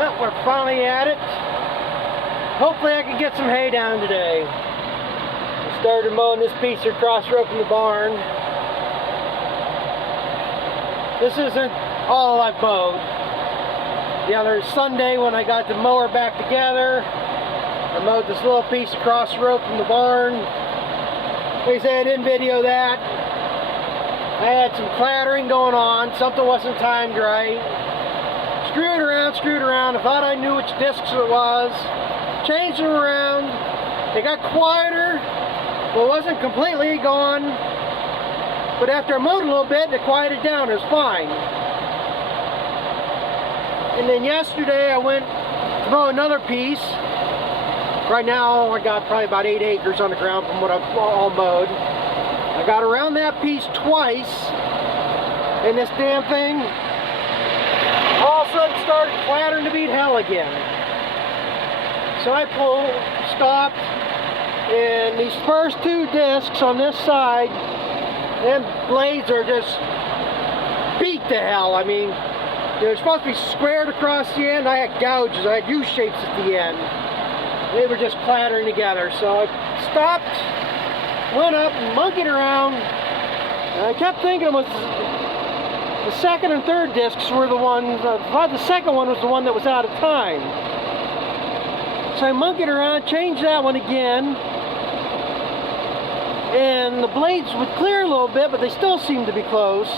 Well, we're finally at it. Hopefully I can get some hay down today. I started mowing this piece across the road from the barn. This isn't all I've mowed. The other Sunday when I got the mower back together, I mowed this little piece across the road from the barn. Like I said, I didn't video that. I had some clattering going on. Something wasn't timed right. Screwed around. I thought I knew which discs it was. Changed them around. They got quieter. Well, it wasn't completely gone. But after I mowed a little bit, it quieted down. It was fine. And then yesterday I went to mow another piece. Right now I got probably about 8 acres on the ground from what I've all mowed. I got around that piece twice, and this damn thing all of a sudden started clattering to beat hell again. So I stopped, and these first 2 discs on this side, them blades are just beat to hell. I mean, they're supposed to be squared across the end. I had gouges, I had U-shapes at the end. They were just clattering together. So I stopped, went up and monkeyed around, and I kept thinking the second and third discs were the ones, the second one was the one that was out of time. So I monkeyed around, changed that one again, and the blades would clear a little bit, but they still seemed to be close.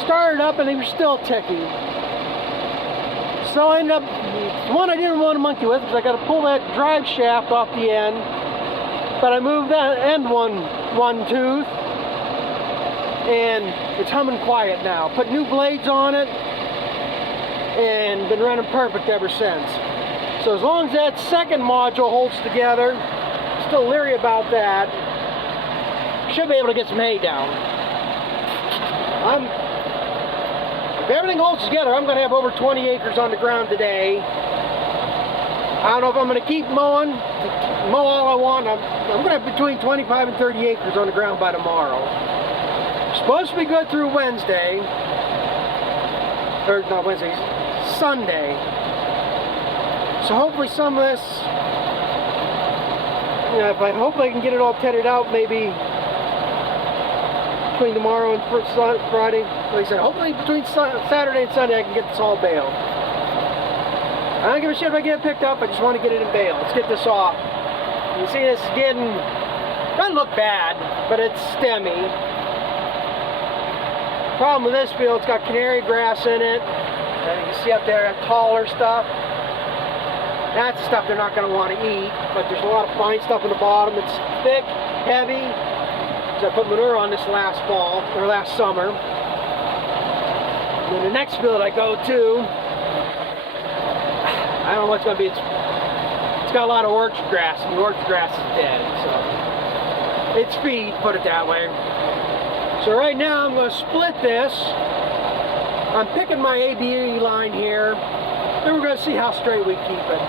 Started up and they were still ticking. So I ended up, the one I didn't want to monkey with because I got to pull that drive shaft off the end, but I moved that end one tooth, and it's humming quiet now. Put new blades on it, and been running perfect ever since. So as long as that second module holds together, still leery about that, should be able to get some hay down. If everything holds together, I'm going to have over 20 acres on the ground today. I don't know if I'm going to keep mowing, mow all I want. I'm going to have between 25 and 30 acres on the ground by tomorrow. Supposed to be good through Wednesday, or not Wednesday, Sunday. So hopefully some of this, hopefully I can get it all tethered out maybe between tomorrow and Friday. Like I said, hopefully between Saturday and Sunday I can get this all baled. I don't give a shit if I get it picked up, I just want to get it in bale. Let's get this off. You see this getting, doesn't look bad, but it's stemmy. Problem with this field, it's got canary grass in it. And you can see up there that taller stuff. That's the stuff they're not going to want to eat, but there's a lot of fine stuff in the bottom. It's thick, heavy. So I put manure on this last fall, or last summer. And then the next field I go to, I don't know what's going to be. It's got a lot of orchard grass, and the orchard grass is dead. So it's feed, put it that way. So right now I'm going to split this. I'm picking my ABE line here. Then we're going to see how straight we keep it.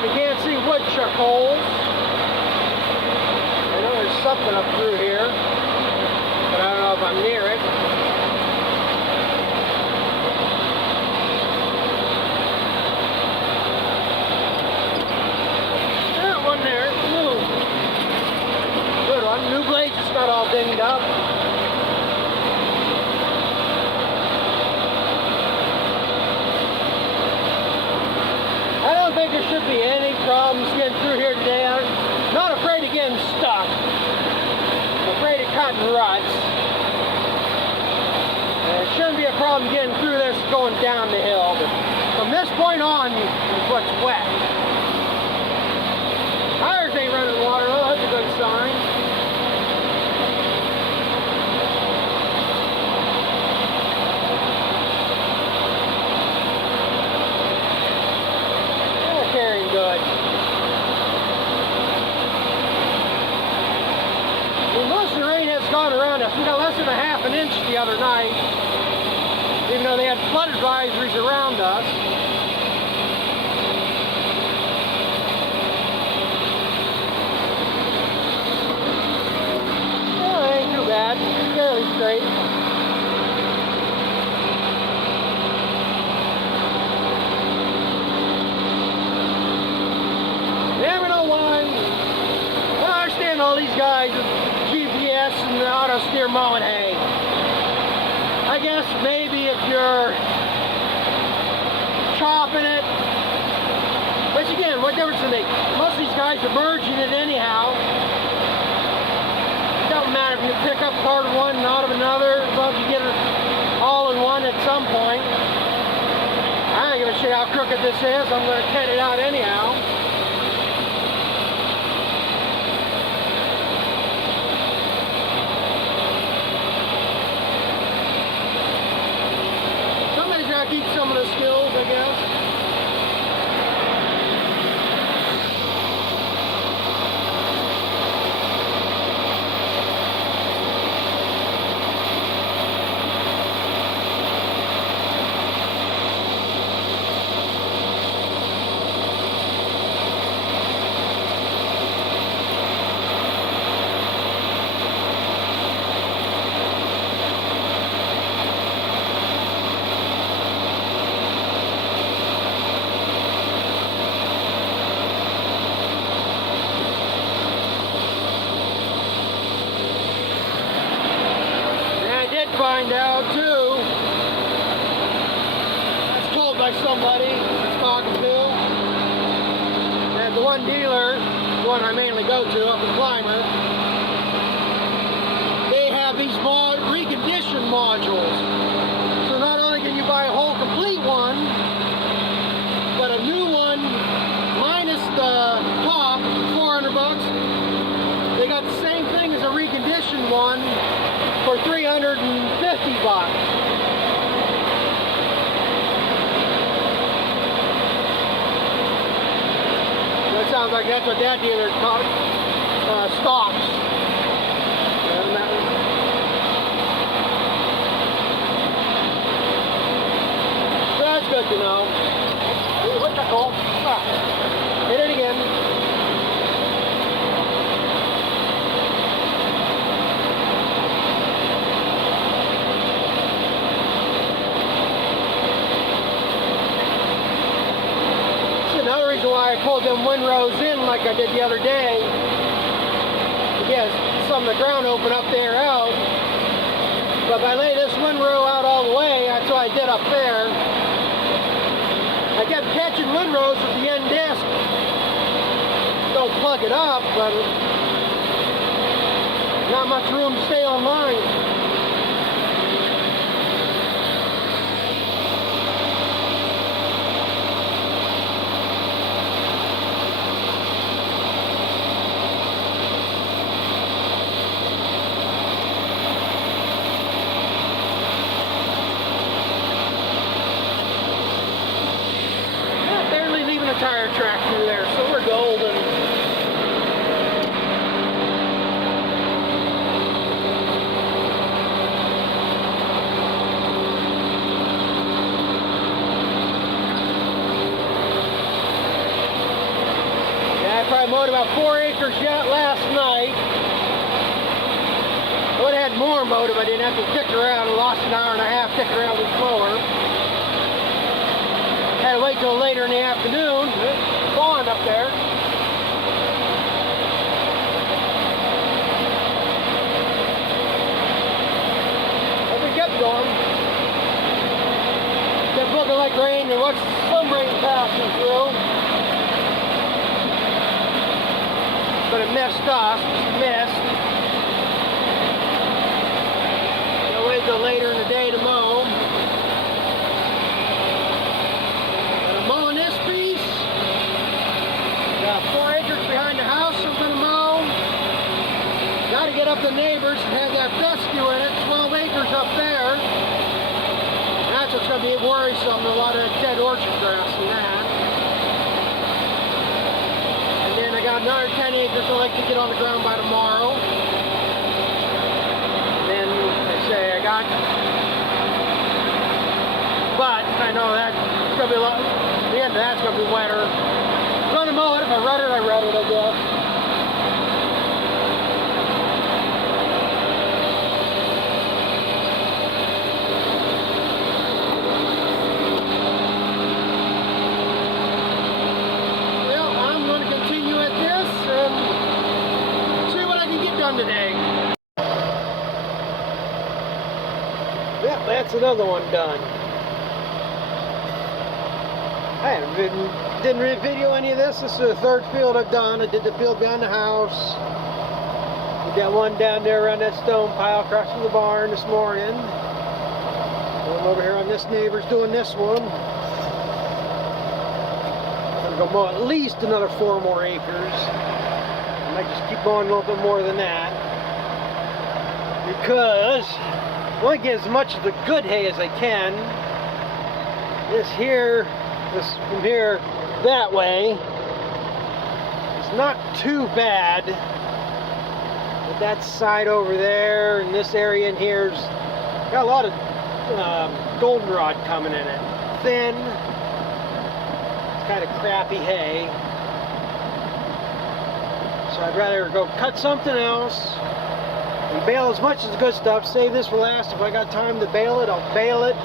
You can't see woodchuck holes. I know there's something up through here, but I don't know if I'm near it. Yeah, one there. Ooh. Good one. New blades, it's not all dinged up. I don't think there should be any problems getting through here today. I'm not afraid of getting stuck. I'm afraid of cutting ruts. And it shouldn't be a problem getting through this going down the hill. But from this point on, it's what's wet. Tires ain't running water. Oh, that's a good sign. Good. Well, most of the rain has gone around us. We got less than a half an inch the other night. even though they had flood advisories around us. Well, it ain't too bad. Fairly straight. Never know why. I understand all these guys with GPS and the auto steer mowing hay. I guess maybe if you're chopping it, but again, what difference does it make? Most of these guys are merging it anyhow. It doesn't matter if you pick up part of one and out of another, as long as you get it all in one at some point. I don't give a shit how crooked this is, I'm going to cut it out anyhow. Keep some of the skills, I guess. Find out too, I was told by somebody I was talking to, that the one dealer, the one I mainly go to up in Plymouth, they have these reconditioned modules. So not only can you buy a whole complete one, but a new one minus the top, 400 bucks. They got the same thing as a reconditioned one for 350 bucks. That sounds like that's what that dealer stocks. So that's good to know. What's that called? Ah, hit it again. Another reason why I pulled them windrows in like I did the other day, because some of the ground opened up there out. But if I lay this windrow out all the way, that's what I did up there. I kept catching windrows with the end disc. Don't plug it up, but not much room to stay on line. Tire track through there, so we're golden. Yeah, I probably mowed about 4 acres yet last night. I would have had more mowed if I didn't have to stick around. I lost an hour and a half sticking around with this mower. Had to wait till later in the afternoon. It's falling up there. But we kept going. Kept looking like rain. There was some rain passing through. But it missed us. Missed. I'll wait till later in the day to mow. Got 4 acres behind the house I'm going to mow. Got to get up the neighbors and have that fescue in it. 12 acres up there. That's what's going to be worrisome. A lot of dead orchard grass and that. And then I got another 10 acres I'd like to get on the ground by tomorrow. And then, I say, I got But I know that's gonna be a lot. The end of that's gonna be wetter. I'm gonna mow it. If I rut it, I rut it, I guess. Well, I'm gonna continue at this and see what I can get done today. Yep, that's another one done. I didn't video any of this. This is the third field I've done. I did the field behind the house. We got one down there around that stone pile across from the barn this morning. I'm over here on this neighbor's doing this one. I'm gonna go mow at least another 4 more acres. I might just keep mowing a little bit more than that, because I want to get as much of the good hay as I can. This from here that way, it's not too bad. But that side over there and this area in here's got a lot of goldenrod coming in it. Thin, it's kind of crappy hay. So I'd rather go cut something else and bale as much of the good stuff. Save this for last. If I got time to bale it, I'll bale it.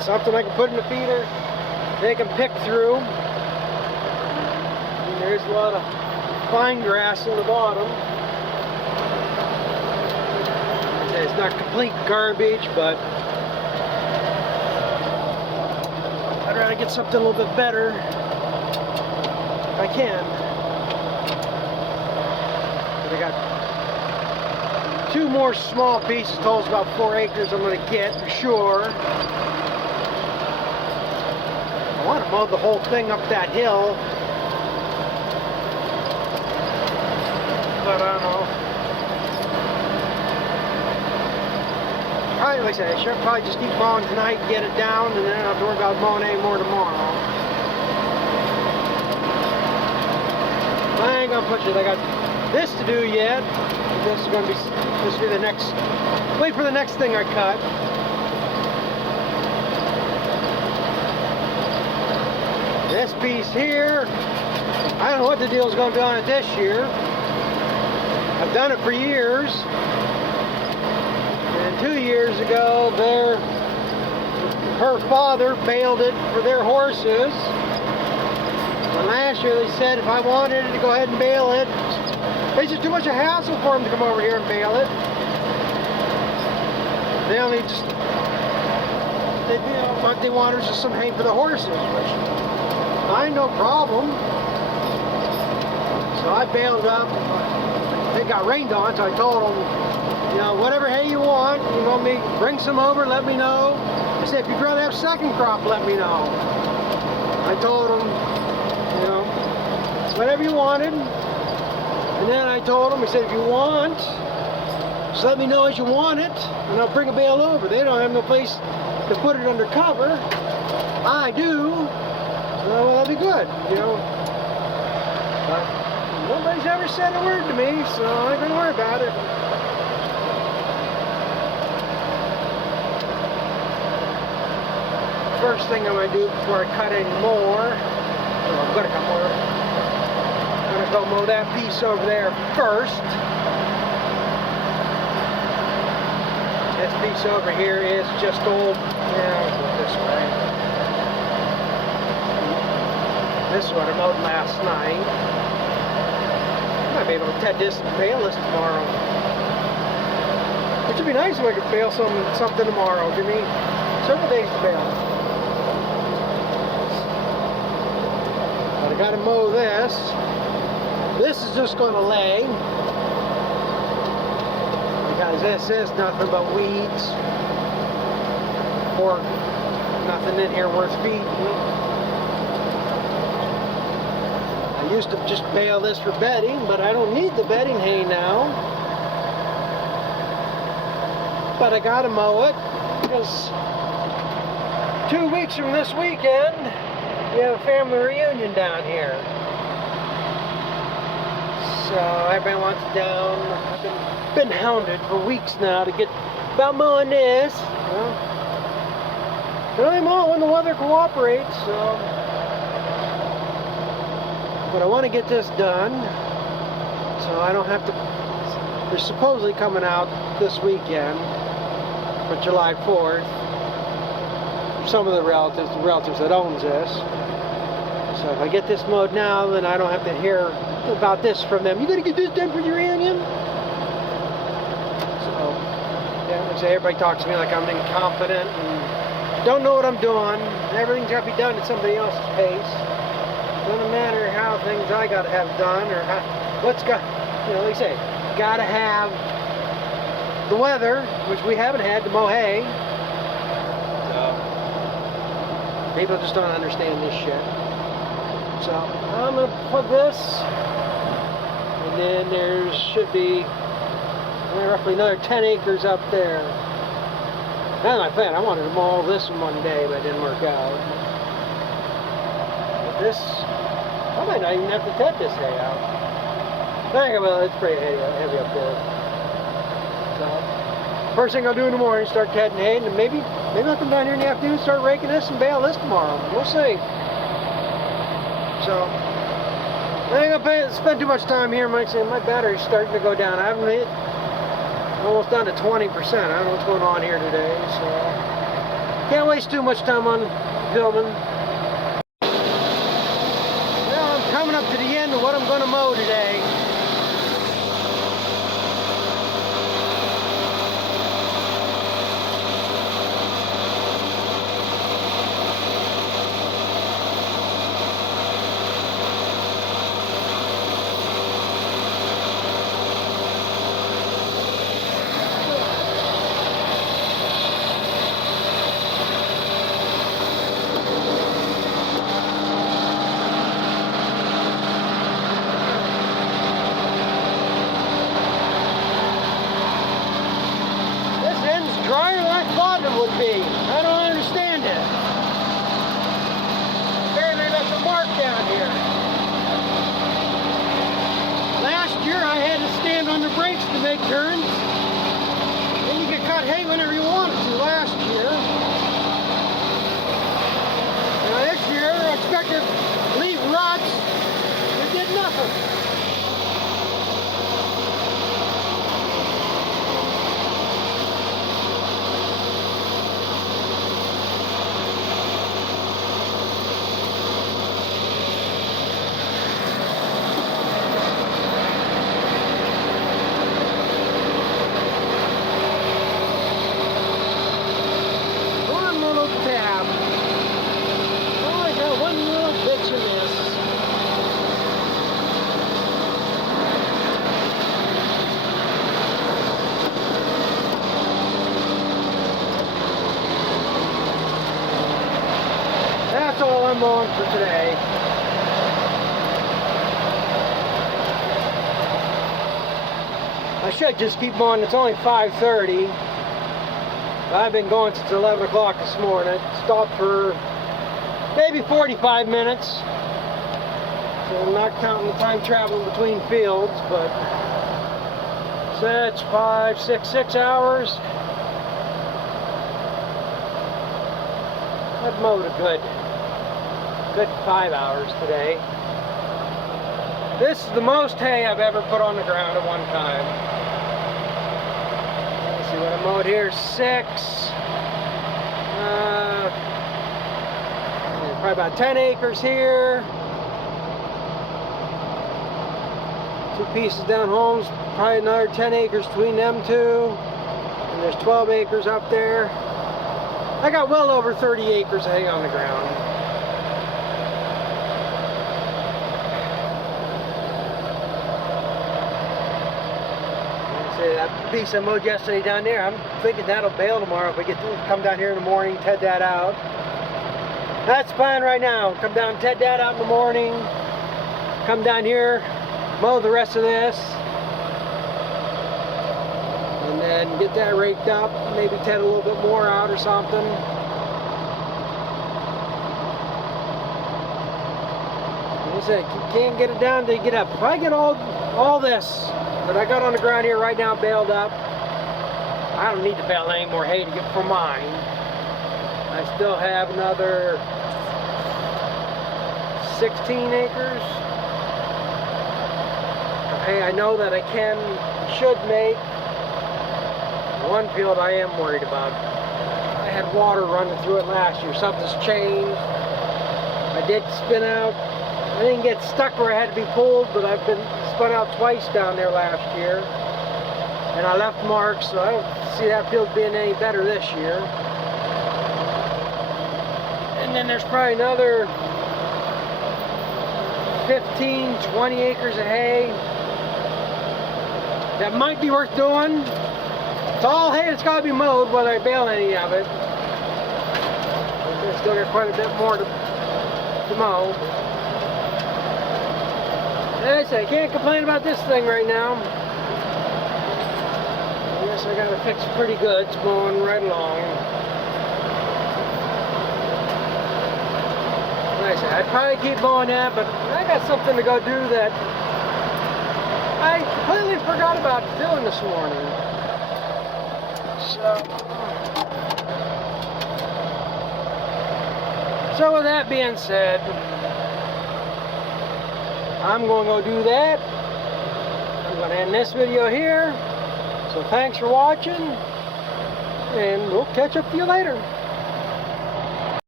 Something I can put in the feeder they can pick through. And there's a lot of fine grass in the bottom. It's not complete garbage, but I'd rather get something a little bit better if I can. But I got 2 more small pieces, total's about 4 acres I'm going to get for sure. I want to mow the whole thing up that hill, but I don't know. Probably, like I said, I should probably just keep mowing tonight, get it down, and then I don't have to worry about mowing anymore tomorrow. I ain't gonna push it. I got this to do yet. This is gonna be the next. Wait for the next thing I cut. This piece here, I don't know what the deal is going to be on it this year. I've done it for years. And 2 years ago, her father baled it for their horses. And last year they said if I wanted to go ahead and bale it, it's just too much of a hassle for them to come over here and bale it. They only just, what they wanted was just some hay for the horses, which I ain't no problem. So I baled up. It got rained on, so I told them, whatever hay you want me to bring some over, let me know. I said, if you'd rather have second crop, let me know. I told them, whatever you wanted. And then I told them, I said, if you want, just let me know as you want it, and I'll bring a bale over. They don't have no place to put it under cover. I do. Well, that'd be good, But nobody's ever said a word to me, so I ain't gonna worry about it. First thing I'm gonna do before I cut any more, I'm gonna cut more. I'm gonna go mow that piece over there first. This piece over here is just old. I'll go this way. This one I mowed last night. I might be able to ted this and bale this tomorrow. Which would be nice if I could bale something tomorrow. Give me several days to bale. But I gotta mow this. This is just gonna lay. Because this is nothing but weeds. Or nothing in here worth feeding. I used to just bale this for bedding, but I don't need the bedding hay now. But I gotta mow it because 2 weeks from this weekend we have a family reunion down here. So everybody wants it down. I've been hounded for weeks now to get about mowing this. can only mow when the weather cooperates. But I want to get this done, so I don't have to. They're supposedly coming out this weekend for July 4th. Some of the realtors that owns this. So if I get this mowed now, then I don't have to hear about this from them. You got to get this done for your uranium. So yeah, like I say, everybody talks to me like I'm incompetent and don't know what I'm doing. Everything's got to be done at somebody else's pace. Doesn't matter how things I got to have done or how, what's got, you know, like I say, got to have the weather, which we haven't had to mow hay. So people just don't understand this shit. So I'm gonna put this, and then there should be roughly another 10 acres up there. That's my plan. I wanted to mow all this in one day, but it didn't work out. But this, I might not even have to cut this hay out. Okay, well, it's pretty heavy up there. So, first thing I'll do in the morning, start cutting hay, and maybe I'll come down here in the afternoon and start raking this and bale this tomorrow. We'll see. So, I ain't gonna spend too much time here. My battery's starting to go down. I haven't hit almost down to 20%. I don't know what's going on here today, so can't waste too much time on filming. Well, I'm coming up to the end of what I'm going to mow today. Drier than I thought it would be. I don't understand it. Apparently there's a mark down here. Last year I had to stand on the brakes to make turns. And you could cut hay whenever you wanted to last year. Now this year I expected to leave ruts. It did nothing. That's all I'm on for today. I should just keep on. It's only 5:30. I've been going since 11 o'clock this morning. Stopped for maybe 45 minutes. So I'm not counting the time traveling between fields, but so that's 6 hours. I've mowed a good 5 hours today. This is the most hay I've ever put on the ground at one time. Let's see what I mowed here. 6. Probably about 10 acres here. 2 pieces down home. Probably another 10 acres between them two. And there's 12 acres up there. I got well over 30 acres of hay on the ground. That piece I mowed yesterday down there, I'm thinking that'll bale tomorrow if we get to come down here in the morning, ted that out. That's the plan right now. Come down, ted that out in the morning. Come down here, mow the rest of this. And then get that raked up, maybe ted a little bit more out or something. Like I said, you can't get it down until you get up. If I get all this that I got on the ground here right now baled up, I don't need to bale any more hay to get for mine. I I still have another 16 acres. Hey, I know that I should make one field I am worried about. I had water running through it last year. Something's changed. I did spin out. I didn't get stuck where I had to be pulled, but I've been spun out twice down there last year. And I left marks, so I don't see that field being any better this year. And then there's probably another 15, 20 acres of hay that might be worth doing. It's all hay that's got to be mowed, whether I bale any of it. I still got quite a bit more to mow. As I say, I can't complain about this thing right now. I guess I got it fixed pretty good. It's mowing right along. Like I said, I'd probably keep mowing that, but I got something to go do that I completely forgot about doing this morning. So with that being said, I'm going to go do that. I'm going to end this video here. So thanks for watching, and we'll catch up with you later.